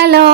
Hello.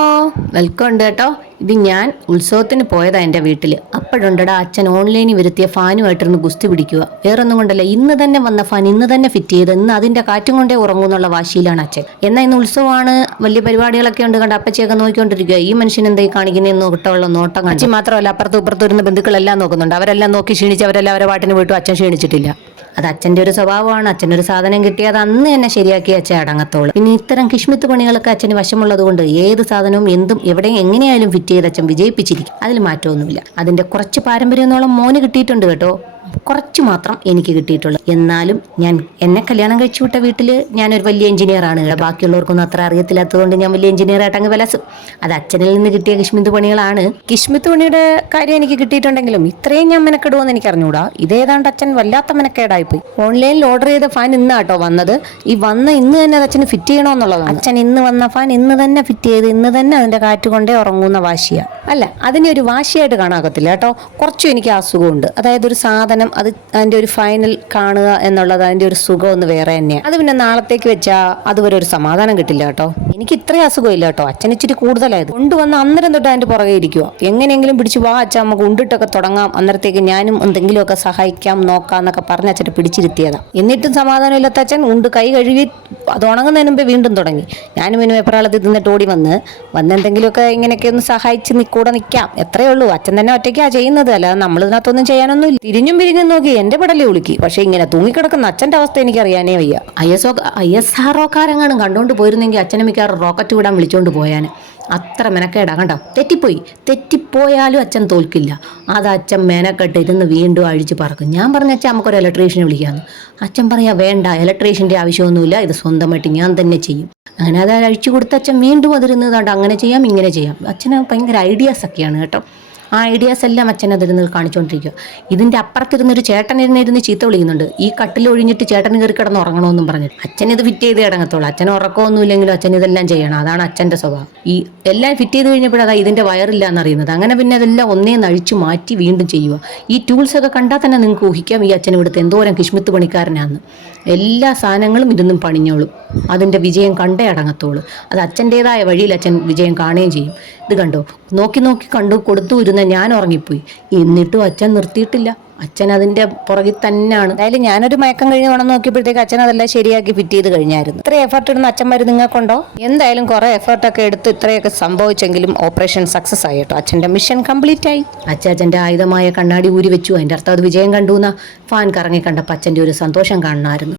Welcome ഉണ്ട് കേട്ടോ ഇത് ഞാൻ ഉത്സവത്തിന് പോയതാ എന്റെ വീട്ടിൽ. അപ്പോഴുണ്ടടാ അച്ഛൻ ഓൺലൈനിൽ വരുത്തിയ ഫാനുമായിട്ടിരുന്ന് ഗുസ്തി പിടിക്കുക. വേറൊന്നും കൊണ്ടല്ല ഇന്ന് തന്നെ വന്ന ഫാൻ ഇന്ന് തന്നെ ഫിറ്റ് ചെയ്ത് ഇന്ന് അതിന്റെ കാറ്റും കൊണ്ടേ ഉറങ്ങുന്നുള്ള വാശിയിലാണ് അച്ഛൻ. എന്നാൽ ഇന്ന് ഉത്സവമാണ് വലിയ പരിപാടികളൊക്കെ ഉണ്ട് കണ്ട് അപ്പച്ചിയൊക്കെ നോക്കിക്കൊണ്ടിരിക്കുക ഈ മനുഷ്യൻ എന്തായി കാണിക്കുന്നതെന്ന് നോക്കട്ടുള്ള നോട്ടം കാണിച്ച് മാത്രമല്ല അപ്പുറത്ത് ഇപ്പുറത്തും വരുന്ന ബന്ധുക്കളെല്ലാം നോക്കുന്നുണ്ട് അവരെല്ലാം നോക്കി ക്ഷീണിച്ച് അവരെല്ലാം അവരെ പാട്ടിന് പോയിട്ടും അച്ഛൻ ക്ഷീണിച്ചിട്ടില്ല. അത് അച്ഛന്റെ ഒരു സ്വഭാവമാണ്. അച്ഛൻ ഒരു സാധനം കിട്ടിയത് അന്ന് തന്നെ ശരിയാക്കി അച്ഛൻ അടങ്ങത്തോളൂ പിന്നെ ഇത്തരം കിഷ്മിത്ത് പണികളൊക്കെ അച്ഛന് വശമുള്ളത് കൊണ്ട് ഏത് സാധനവും എന്തും എവിടെ എങ്ങനെയായാലും ഫിറ്റ് ചെയ്ത് അച്ഛൻ വിജയിപ്പിച്ചിരിക്കും. അതിൽ മാറ്റമൊന്നുമില്ല. അതിന്റെ കുറച്ച് പാരമ്പര്യം എന്നോളം മോന് കിട്ടിയിട്ടുണ്ട് കേട്ടോ. കുറച്ച് മാത്രം എനിക്ക് കിട്ടിയിട്ടുള്ളൂ. എന്നാലും ഞാൻ എന്നെ കല്യാണം കഴിച്ചു വിട്ട വീട്ടിൽ ഞാനൊരു വലിയ എഞ്ചിനീയറാണ് ബാക്കിയുള്ളവർക്കൊന്നും അത്ര അറിയത്തില്ലാത്തതുകൊണ്ട് ഞാൻ വലിയ എഞ്ചിനീയർ ആയിട്ട് അങ്ങ് വിലസും. അത് അച്ഛനിൽ നിന്ന് കിട്ടിയ കിഷ്മിത്ത് പണികളാണ്. കിഷ്മിത് പണിയുടെ കാര്യം എനിക്ക് കിട്ടിയിട്ടുണ്ടെങ്കിലും ഇത്രയും ഞാൻ മെനക്കെടുവെന്ന് എനിക്ക് അറിഞ്ഞൂടാ. ഇതേതാണ്ട് അച്ഛൻ വല്ലാത്ത മെനക്കേടായിപ്പോയി. ഓൺലൈനിൽ ഓർഡർ ചെയ്ത ഫാൻ ഇന്ന് കേട്ടോ വന്നത്. ഈ വന്ന ഇന്ന് തന്നെ അത് അച്ഛന് ഫിറ്റ് ചെയ്യണമെന്നുള്ളതാണ് അച്ഛൻ ഇന്ന് വന്ന ഫാൻ ഇന്ന് തന്നെ ഫിറ്റ് ചെയ്ത് ഇന്ന് തന്നെ അതിന്റെ കാറ്റ് കൊണ്ടേ ഉറങ്ങുന്ന വാശിയാ. അല്ല അതിനെ ഒരു വാശിയായിട്ട് കാണാകത്തില്ല കേട്ടോ. കുറച്ചും എനിക്ക് അസുഖമുണ്ട്. അതായത് ഒരു സാധനം അത് അതിന്റെ ഒരു ഫൈനൽ കാണുക എന്നുള്ളത് അതിന്റെ ഒരു സുഖം ഒന്ന് വേറെ തന്നെയാണ് അത് പിന്നെ നാളത്തേക്ക് വെച്ചാൽ അതുവരെ ഒരു സമാധാനം കിട്ടില്ല കേട്ടോ. എനിക്ക് ഇത്രയും അസുഖമില്ല കേട്ടോ. അച്ഛൻ ഇച്ചിരി കൂടുതലായത്. കൊണ്ടുവന്ന് അന്നേരം തൊട്ട് അതിന്റെ പുറകെ ഇരിക്കുക എങ്ങനെയെങ്കിലും പിടിച്ച് വാ അച്ഛാ നമുക്ക് ഉണ്ടിട്ടൊക്കെ തുടങ്ങാം. അന്നേരത്തേക്ക് ഞാനും എന്തെങ്കിലുമൊക്കെ സഹായിക്കാം നോക്കാം എന്നൊക്കെ പറഞ്ഞ് അച്ഛനെ പിടിച്ചിരുത്തിയതാ. എന്നിട്ടും സമാധാനമില്ലാത്ത അച്ഛൻ ഉണ്ട്. കൈ കഴുകി അത് ഉണങ്ങുന്നതിന് മുമ്പേ വീണ്ടും തുടങ്ങി. ഞാനും ഇനി വെപ്രാളത്തിൽ നിന്നിട്ട് ഓടി വന്ന് വന്ന് എന്തെങ്കിലുമൊക്കെ ഇങ്ങനെയൊക്കെ ഒന്ന് സഹായിച്ച് കൂടെ നിൽക്കാം എത്രയേ ഉള്ളൂ. അച്ഛൻ തന്നെ ഒറ്റയ്ക്കാണ് ചെയ്യുന്നത്. അല്ലാതെ നമ്മൾ ഇതിനകത്തൊന്നും ചെയ്യാനൊന്നും ഇല്ല തിരിഞ്ഞും നോക്കി എന്റെ പടലി ഉളുക്കി. പക്ഷെ ഇങ്ങനെ തൂങ്ങിക്കിടക്കുന്ന അച്ഛന്റെ അവസ്ഥ എനിക്ക് അറിയാനേ വയ്യ. I S O I S R ഒക്കാരെങ്ങാനും കണ്ടോണ്ട് പോയിരുന്നെങ്കിൽ അച്ഛനെ മിക്കവാറും റോക്കറ്റ് വിടാൻ വിളിച്ചുകൊണ്ട് പോയാന്. അത്ര മെനക്കേടാ കണ്ടോ? തെറ്റിപ്പോയി. തെറ്റിപ്പോയാലും അച്ഛൻ തോൽക്കില്ല. അത് അച്ഛൻ മെനക്കെട്ട് ഇരുന്ന് വീണ്ടും അഴിച്ച് പറക്കും. ഞാൻ പറഞ്ഞ അച്ഛൻ നമുക്കൊരു ഇലക്ട്രീഷ്യനെ വിളിക്കാമെന്ന് അച്ഛൻ പറയാ വേണ്ട ഇലക്ട്രീഷ്യന്റെ ആവശ്യമൊന്നുമില്ല ഇത് സ്വന്തമായിട്ട് ഞാൻ തന്നെ ചെയ്യും. അങ്ങനെ അത് അഴിച്ചു കൊടുത്ത അച്ഛൻ വീണ്ടും അതിരുന്ന് കണ്ട് അങ്ങനെ ചെയ്യാം ഇങ്ങനെ ചെയ്യാം. അച്ഛന് ഭയങ്കര ഐഡിയാസ് ഒക്കെയാണ് കേട്ടോ. ആ ഐഡിയാസ് എല്ലാം അച്ഛൻ അതിരുന്ന് കാണിച്ചുകൊണ്ടിരിക്കുക ഇതിന്റെ അപ്പുറത്തിരുന്നൊരു ചേട്ടൻ ഇരുന്നിരുന്ന് ചീത്ത വിളിക്കുന്നുണ്ട്. ഈ കട്ടിൽ ഒഴിഞ്ഞിട്ട് ചേട്ടൻ കയറി കിടന്ന് ഉറങ്ങണമെന്നും പറഞ്ഞു അച്ഛൻ ഇത് ഫിറ്റ് ചെയ്ത് കിടങ്ങത്തുള്ളൂ അച്ഛൻ ഉറക്കമൊന്നുമില്ലെങ്കിലും അച്ഛൻ ഇതെല്ലാം ചെയ്യണം. അതാണ് അച്ഛന്റെ സ്വഭാവം. ഈ എല്ലാം ഫിറ്റ് ചെയ്ത് കഴിഞ്ഞപ്പോഴതാ ഇതിന്റെ വയറില്ല എന്നറിയുന്നത് അങ്ങനെ പിന്നെ അതെല്ലാം ഒന്നേ നഴിച്ചു മാറ്റി വീണ്ടും ചെയ്യുക ഈ ടൂൾസ് ഒക്കെ കണ്ടാൽ തന്നെ നിങ്ങൾക്ക് ഊഹിക്കാം ഈ അച്ഛൻ ഇവിടുത്തെ എന്തോരം കിഷ്മിത്ത് പണിക്കാരനാന്ന്. എല്ലാ സാധനങ്ങളും ഇരുന്നും പണിഞ്ഞോളും. അതിന്റെ വിജയം കണ്ടേ അടങ്ങത്തോളൂ അത് അച്ഛന്റെതായ വഴിയിൽ അച്ഛൻ വിജയം കാണുകയും ചെയ്യും. ഇത് കണ്ടോ? നോക്കി നോക്കി കണ്ടു കൊടുത്തു ഞാൻ ഉറങ്ങിപ്പോയി. എന്നിട്ടും അച്ഛൻ നിർത്തിയിട്ടില്ല. അച്ഛൻ അതിന്റെ പുറകിൽ തന്നെയാണ്. അതായത് ഞാനൊരു മയക്കം കഴിഞ്ഞ് ഉണർന്ന് നോക്കിയപ്പോഴത്തേക്ക് അച്ഛൻ അതെല്ലാം ശരിയാക്കി ഫിറ്റ് ചെയ്ത് കഴിഞ്ഞായിരുന്നു. ഇത്ര എഫർട്ട് ഇടുന്ന അച്ഛന്മാർ നിങ്ങൾക്കുണ്ടോ? എന്തായാലും കുറെ എഫർട്ടൊക്കെ എടുത്ത് ഇത്രയൊക്കെ സംഭവിച്ചെങ്കിലും ഓപ്പറേഷൻ സക്സസ് ആയി കേട്ടോ. അച്ഛന്റെ മിഷൻ കംപ്ലീറ്റ് ആയി. അച്ഛന്റെ ആയുധമായ കണ്ണാടി ഊരി വെച്ചു അതിന്റെ അർത്ഥം അത് വിജയം കണ്ടു എന്നാ ഫാൻ കറങ്ങി കണ്ടപ്പോൾ അച്ഛന്റെ ഒരു സന്തോഷം കാണണമായിരുന്നു.